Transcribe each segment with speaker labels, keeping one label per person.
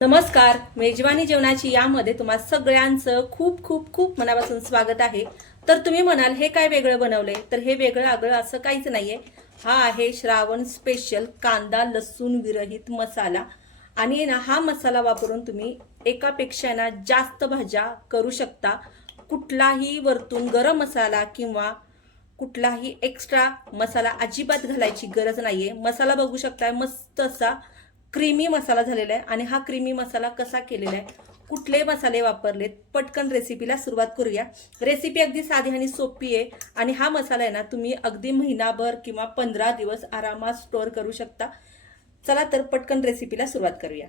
Speaker 1: नमस्कार मेजवानी जेवणाची यामध्ये तुम्हा सगळ्यांचं खूप खूप खूप मनापासून स्वागत आहे. तर तुम्ही म्हणाल हे काय वेगळं बनवलंय? तर हे वेगळं आगळं असं काहीच नाहीये. हा आहे श्रावण स्पेशल कांदा लसूण विरहित मसाला. आणि ना हा मसाला वापरून तुम्ही एकापेक्षा ना जास्त भाज्या करू शकता. कुठलाही वरतून गरम मसाला किंवा कुठलाही एक्स्ट्रा मसाला अजिबात घालायची गरज नाहीये. मसाला बघू शकताय मस्त असा क्रीमी मसाला झालेला आहे आणि हा क्रीमी मसाला कसा केलेला आहे कुठले मसाले वापरलेत पटकन रेसिपीला सुरुवात करूया. रेसिपी अगदी साधी आणि सोपी आहे आणि हा मसाला आहे ना तुम्ही अगदी महिनाभर किंवा पंधरा दिवस आरामात स्टोअर करू शकता. चला तर पटकन रेसिपीला सुरुवात करूया.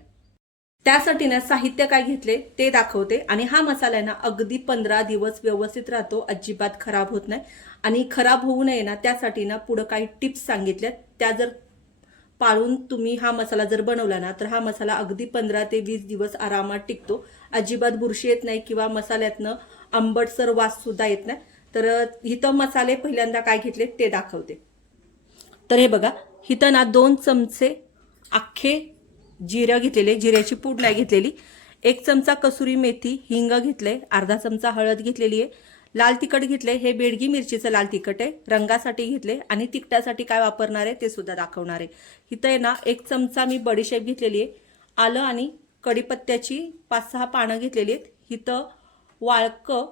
Speaker 1: त्यासाठी ना साहित्य काय घेतले ते दाखवते आणि हा मसाला आहे ना अगदी पंधरा दिवस व्यवस्थित राहतो अजिबात खराब होत नाही. आणि खराब होऊ नये ना त्यासाठी ना पुढं काही टिप्स सांगितल्यात. त्या जर पाळून तुम्ही हा मसाला जर बनवला ना तर हा मसाला अगदी पंधरा ते वीस दिवस आरामात टिकतो. अजिबात बुरशी येत नाही किंवा मसाल्यातनं आंबटसर वास सुद्धा येत नाही. तर इथं मसाले पहिल्यांदा काय घेतले ते दाखवते. तर हे बघा इथं ना दोन चमचे अख्खे जिरं घेतलेले जिऱ्याची पूड नाही घेतलेली. एक चमचा कसुरी मेथी हिंग घेतलंय अर्धा चमचा हळद घेतलेली आहे. लाल तिखट घेतले हे बेडगी मिरचीचं लाल तिखट आहे. रंगासाठी घेतले आणि तिखटासाठी काय वापरणार आहे ते सुद्धा दाखवणार आहे. इथं आहे ना एक चमचा मी बडीशेप घेतलेली आहे. आलं आणि कढीपत्त्याची पाच सहा पानं घेतलेली आहेत. इथं वाळकं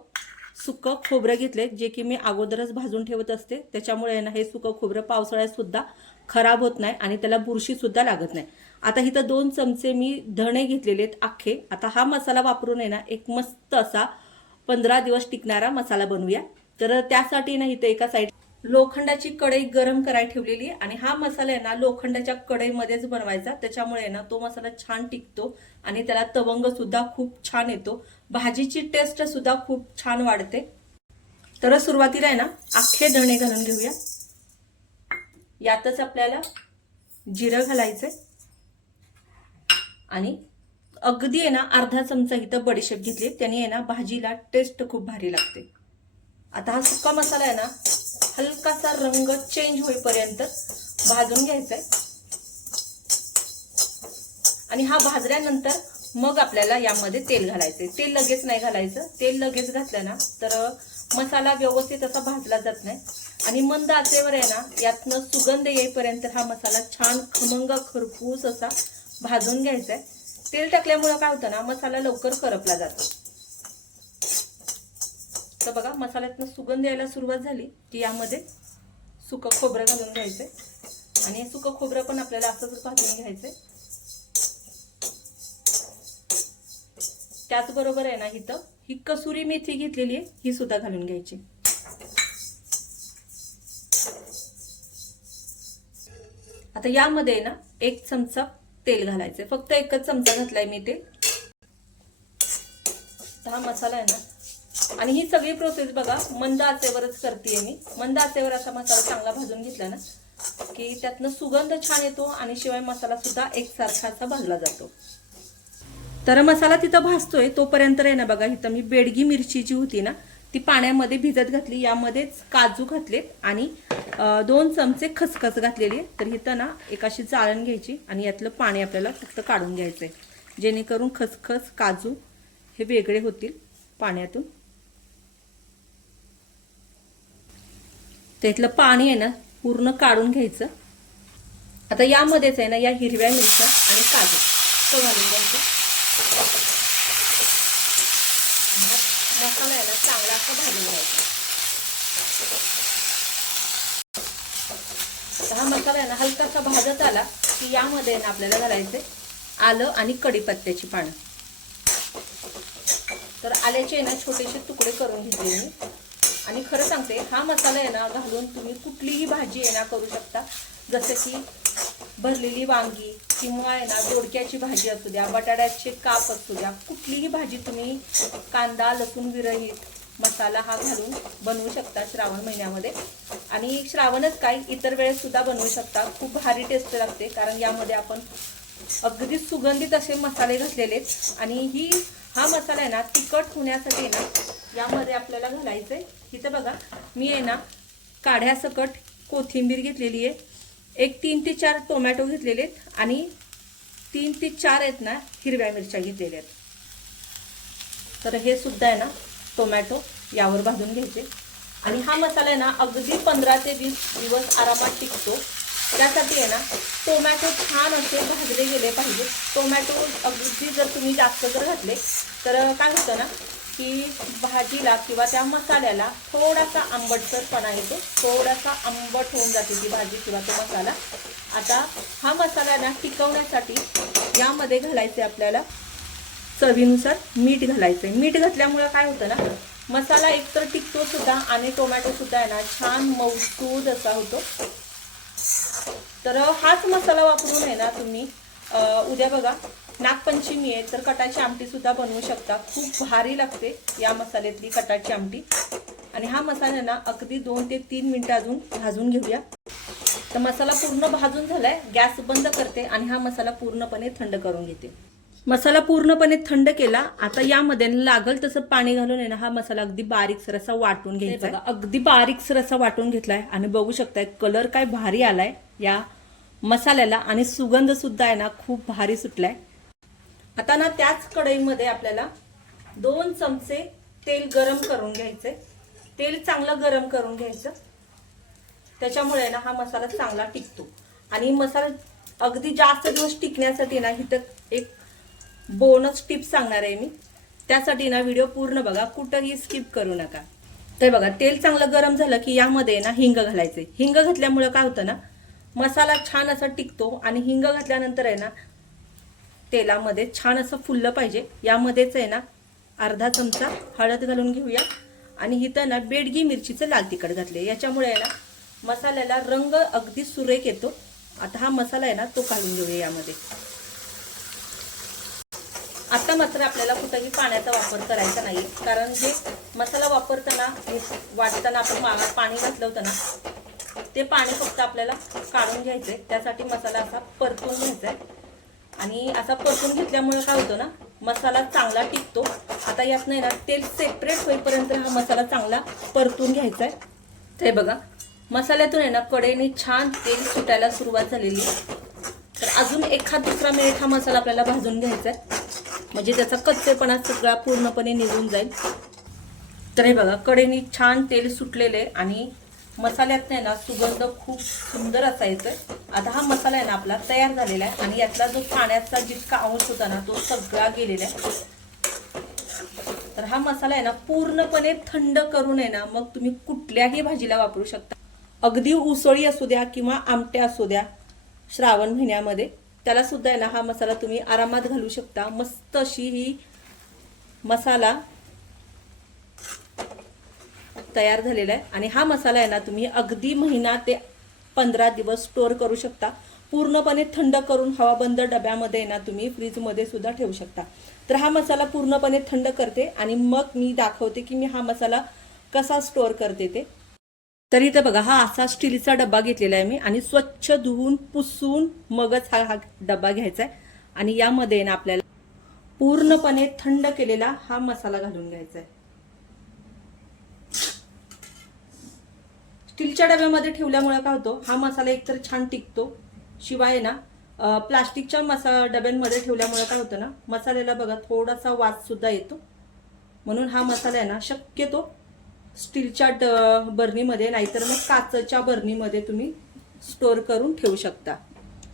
Speaker 1: सुकं खोबरं घेतले जे की मी अगोदरच भाजून ठेवत असते. त्याच्यामुळे आहे ना हे सुकं खोबरं पावसाळ्यात सुद्धा खराब होत नाही आणि त्याला बुरशीसुद्धा लागत नाही. आता इथं दोन चमचे मी धणे घेतलेले आहेत अख्खे. आता हा मसाला वापरून आहे ना एक मस्त असा पंधरा दिवस टिकणारा मसाला बनवूया. तर त्यासाठी ना इथं एका साईड लोखंडाची कढई गरम करायला ठेवलेली आहे आणि हा मसाला आहे ना लोखंडाच्या कढईमध्येच बनवायचा. त्याच्यामुळे ना तो मसाला छान टिकतो आणि त्याला तवंग सुद्धा खूप छान येतो. भाजीची टेस्ट सुद्धा खूप छान वाढते. तर सुरुवातीला आहे ना अख्खे धणे घालून घेऊया. यातच आपल्याला जिरं घालायचंय. आणि अगदी आहे ना अर्धा चमचा इथं बडीशेप घेतली. त्याने आहे ना भाजीला टेस्ट खूप भारी लागते. आता हा सुका मसाला आहे ना हलकासा रंग चेंज होईपर्यंत भाजून घ्यायचा आहे आणि हा भाजल्यानंतर मग आपल्याला यामध्ये तेल घालायचं तेल लगेच नाही घालायचं. तेल लगेच घातलं ना तर मसाला व्यवस्थित असा भाजला जात नाही. आणि मंद आचेवर आहे ना यातनं सुगंध येईपर्यंत हा मसाला छान खमंग खरपूस असा भाजून घ्यायचा आहे तेल टाकल्यामुळं काय होतं ना मसाला लवकर करपला जातो. तर बघा मसाल्यातनं सुगंध यायला सुरुवात झाली की यामध्ये सुकं खोबरं घालून घ्यायचं आणि हे सुकं खोबरं पण आपल्याला असंच भाजून घ्यायचंय. त्याचबरोबर आहे ना इथं ही कसुरी मेथी घेतलेली आहे ही सुद्धा घालून घ्यायची. आता यामध्ये ना एक चमचा तेल घालायचंय. फक्त एकच चमचा घातलाय मी ते. हा मसाला आहे ना. आणि ही सगळी प्रोसेस बघा मंद आचेवरच करते मी. मंद आचेवर असा मसाला चांगला भाजून घेतला ना की त्यातनं सुगंध छान येतो आणि शिवाय मसाला सुद्धा एकसारखा असा भाजला जातो. तर मसाला तिथं भाजतोय तोपर्यंत आहे ना बघा इथं मी बेडगी मिरची जी होती ना ती पाण्यामध्ये भिजत घातली यामध्येच काजू घातलेत आणि दोन चमचे खसखस घातलेली तर इथं ना एक अशी चाळण घ्यायची आणि यातलं पाणी आपल्याला फक्त काढून घ्यायचं आहे जेणेकरून खसखस काजू हे वेगळे होतील पाण्यातून. त्यातलं पाणी आहे ना पूर्ण काढून घ्यायचं. आता यामध्येच आहे ना या हिरव्या मिरच्या आणि काजू तो घालून घ्यायचं. मसाला आहे ना चांगला असा भाजून घ्यायचा. हा मसाला आहे ना हलकासा भाजत आला की यामध्ये ना आपल्याला घालायचे आलं आणि कढीपत्त्याची पानं. तर आल्याचे ना छोटेसे तुकडे करून घेतले मी. आणि खरं सांगते हा मसाला आहे ना घालून तुम्ही कुठलीही भाजी आहे ना करू शकता. जसं की भरलेली वांगी किंवा आहे ना दोडक्याची भाजी असू द्या बटाट्याचे काप असू द्या कुठलीही भाजी तुम्ही कांदा लसूण विरहित मसाला हा घालून बनवू शकता श्रावण महिन्यामध्ये. आणि श्रावणच काय इतर वेळेस सुद्धा बनवू शकता. खूप भारी टेस्ट लागते कारण यामध्ये आपण अगदी सुगंधित असे मसाले घातलेले. आणि ही हा मसाला आहे ना तिखट होण्यासाठी ना यामध्ये आपल्याला घालायचं आहे इथं बघा मी आहे ना काढ्यासकट कोथिंबीर घेतलेली आहे. एक तीन ते चार टोमॅटो घेतलेले आहेत आणि तीन ते चार आहेत ना हिरव्या मिरच्या घेतलेल्या आहेत. तर हे सुद्धा आहे ना टोमॅटो यावर भाजून घ्यायचे. आणि हा मसाला आहे ना अगदी पंधरा ते वीस दिवस आरामात टिकतो. त्यासाठी आहे ना टोमॅटो छान असे भाजले गेले पाहिजे. टोमॅटो अगदी जर तुम्ही जास्त जर घातले तर काय होतं ना की भाजीला किंवा त्या मसाल्याला थोडासा आंबटसरपणा येतो. थोडासा आंबट होऊन जाते ती भाजी किंवा तो मसाला. आता हा मसाला ना टिकवण्यासाठी यामध्ये घालायचे आपल्याला चवीनुसार मीठ घालायचं आहे मीठ घातल्यामुळं काय होतं ना मसाला एकतर टिकतो सुद्धा आणि टोमॅटो सुद्धा आहे ना छान मौसूद असा होतो. तर हाच मसाला वापरून आहे ना तुम्ही उद्या बघा नागपंचमी आहे तर कटाची आमटी सुद्धा बनवू शकता खूप भारी लागते या मसाल्यातली कटाची आमटी. आणि हा मसाला ना अगदी दोन ते तीन मिनिटं अजून भाजून घेऊया. तर मसाला पूर्ण भाजून झालाय गॅस बंद करते आणि हा मसाला पूर्णपणे थंड करून घेते. मसाला पूर्णपणे थंड केला आता यामध्ये लागल तसं पाणी घालून ना हा मसाला अगदी बारीक सरसा वाटून घ्यायचा. अगदी बारीक सरसा वाटून घेतलाय आणि बघू शकताय कलर काय भारी आलाय या मसाल्याला आणि सुगंध सुद्धा आहे ना खूप भारी सुटलाय. आता ना त्याच कढईमध्ये आपल्याला दोन चमचे तेल गरम करून घ्यायचे. तेल चांगलं गरम करून घ्यायचं. त्याच्यामुळे ना हा मसाला चांगला टिकतो. आणि मसाला अगदी जास्त दिवस टिकण्यासाठी ना इथं एक बोनस टिप सांगणार आहे मी. त्यासाठी ना व्हिडिओ पूर्ण बघा. कुठंही स्किप करू नका. तर बघा तेल चांगलं गरम झालं की यामध्ये ना हिंग घालायचे. हिंग घातल्यामुळं काय होतं ना मसाला छान असा टिकतो आणि हिंग घातल्यानंतर आहे ना तेलामध्ये छान असं फुललं पाहिजे. यामध्येच आहे ना अर्धा चमचा हळद घालून घेऊया. आणि इथं ना बेडगी मिरचीचं लाल तिखट घातले याच्यामुळे आहे ना मसाल्याला रंग अगदी सुरेख येतो. आता हा मसाला आहे ना तो काढून घेऊया यामध्ये. आता मात्र आपल्याला कुठंही पाण्याचा वापर करायचा नाही कारण जे मसाला वापरताना हे वाटताना आपण मा- पाणी घातलं होतं ना ते पाणी फक्त आपल्याला काढून घ्यायचंय. त्यासाठी मसाला असा परतून घ्यायचा आहे आणि असा परतून घेतल्यामुळे काय होतं ना मसाला चांगला टिकतो. आता यात नाही ना तेल सेपरेट होईपर्यंत हा मसाला चांगला परतून घ्यायचा आहे ते बघा मसाल्यातून आहे ना कडेने छान तेल सुटायला सुरुवात झालेली आहे. तर अजून एखाद दुसरा मिनिट हा मसाला आपल्याला भाजून घ्यायचा आहे म्हणजे त्याचा कच्चेपणा सगळा पूर्णपणे निघून जाईल. तर हे बघा कडेने छान तेल सुटलेले आणि मसाल्यात नाही ना सुगंध खूप सुंदर असा येतोय. आता हा मसाला आहे ना आपला तयार झालेला आहे आणि यातला जो पाण्याचा जितका अंश होता ना तो सगळा गेलेला आहे. तर हा मसाला आहे ना पूर्णपणे थंड करून आहे ना मग तुम्ही कुठल्याही भाजीला वापरू शकता. अगदी उसळी असू द्या किंवा आमट्या असू द्या श्रावण महिन्यामध्ये त्याला सुद्धा आहे ना हा मसाला तुम्ही आरामात घालू शकता. मस्त अशी ही मसाला तयार झालेला आहे. आणि हा मसाला आहे ना तुम्ही अगदी महिना ते पंधरा दिवस स्टोअर करू शकता. पूर्णपणे थंड करून हवाबंद डब्यामध्ये ना तुम्ही फ्रीजमध्ये सुद्धा ठेवू शकता. तर हा मसाला पूर्णपणे थंड करते आणि मग मी दाखवते की मी हा मसाला कसा स्टोअर करते ते. तर इथं बघा हा असा स्टीलचा डब्बा घेतलेला आहे मी आणि स्वच्छ धुवून पुसून मगच हा हा डब्बा घ्यायचा आहे. आणि यामध्ये ना आपल्याला पूर्णपणे थंड केलेला हा मसाला घालून घ्यायचा आहे. स्टीलच्या डब्यामध्ये ठेवल्यामुळे काय होतो हा मसाला एकतर छान टिकतो. शिवाय ना प्लास्टिकच्या मसा डब्यांमध्ये ठेवल्यामुळे काय होतं ना मसाल्याला बघा थोडासा वाससुद्धा येतो. म्हणून हा मसाला आहे ना शक्यतो स्टीलच्या ड बरणीमध्ये नाहीतर मग काचच्या बरणीमध्ये तुम्ही स्टोअर करून ठेवू शकता.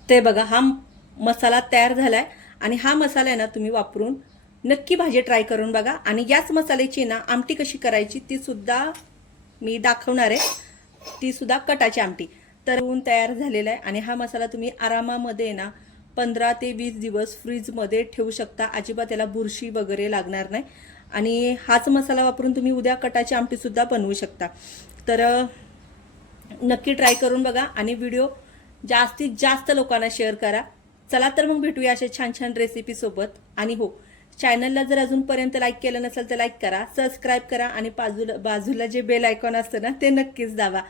Speaker 1: ते बघा हा मसाला तयार झाला आहे आणि हा मसाला आहे ना तुम्ही वापरून नक्की भाजी ट्राय करून बघा. आणि याच मसाल्याची ना आमटी कशी करायची ती सुद्धा मी दाखवणार आहे. ती सुद्धा कटाची आमटी. तर होऊन तयार झालेला आहे आणि हा मसाला तुम्ही आरामामध्ये ना पंधरा ते वीस दिवस फ्रीजमध्ये ठेवू शकता. अजिबात त्याला बुरशी वगैरे लागणार नाही. आणि हाच मसाला वापरून तुम्ही उद्या कटाची आमटीसुद्धा बनवू शकता. तर नक्की ट्राय करून बघा आणि व्हिडिओ जास्तीत जास्त लोकांना शेअर करा. चला तर मग भेटूया अशा छान छान रेसिपीसोबत आणि हो चॅनलला जर अजूनपर्यंत लाईक केलं नसेल तर लाईक करा सबस्क्राईब करा आणि बाजूला बाजूला जे बेल आयकॉन असतं ना ते नक्कीच दावा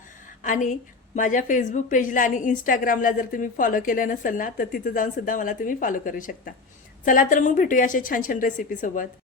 Speaker 1: आणि माझ्या फेसबुक पेजला आणि इंस्टाग्रामला जर तुम्ही फॉलो केलं नसेल ना तर तिथं जाऊन सुद्धा मला तुम्ही फॉलो करू शकता. चला तर मग भेटूया अशा छान छान रेसिपीसोबत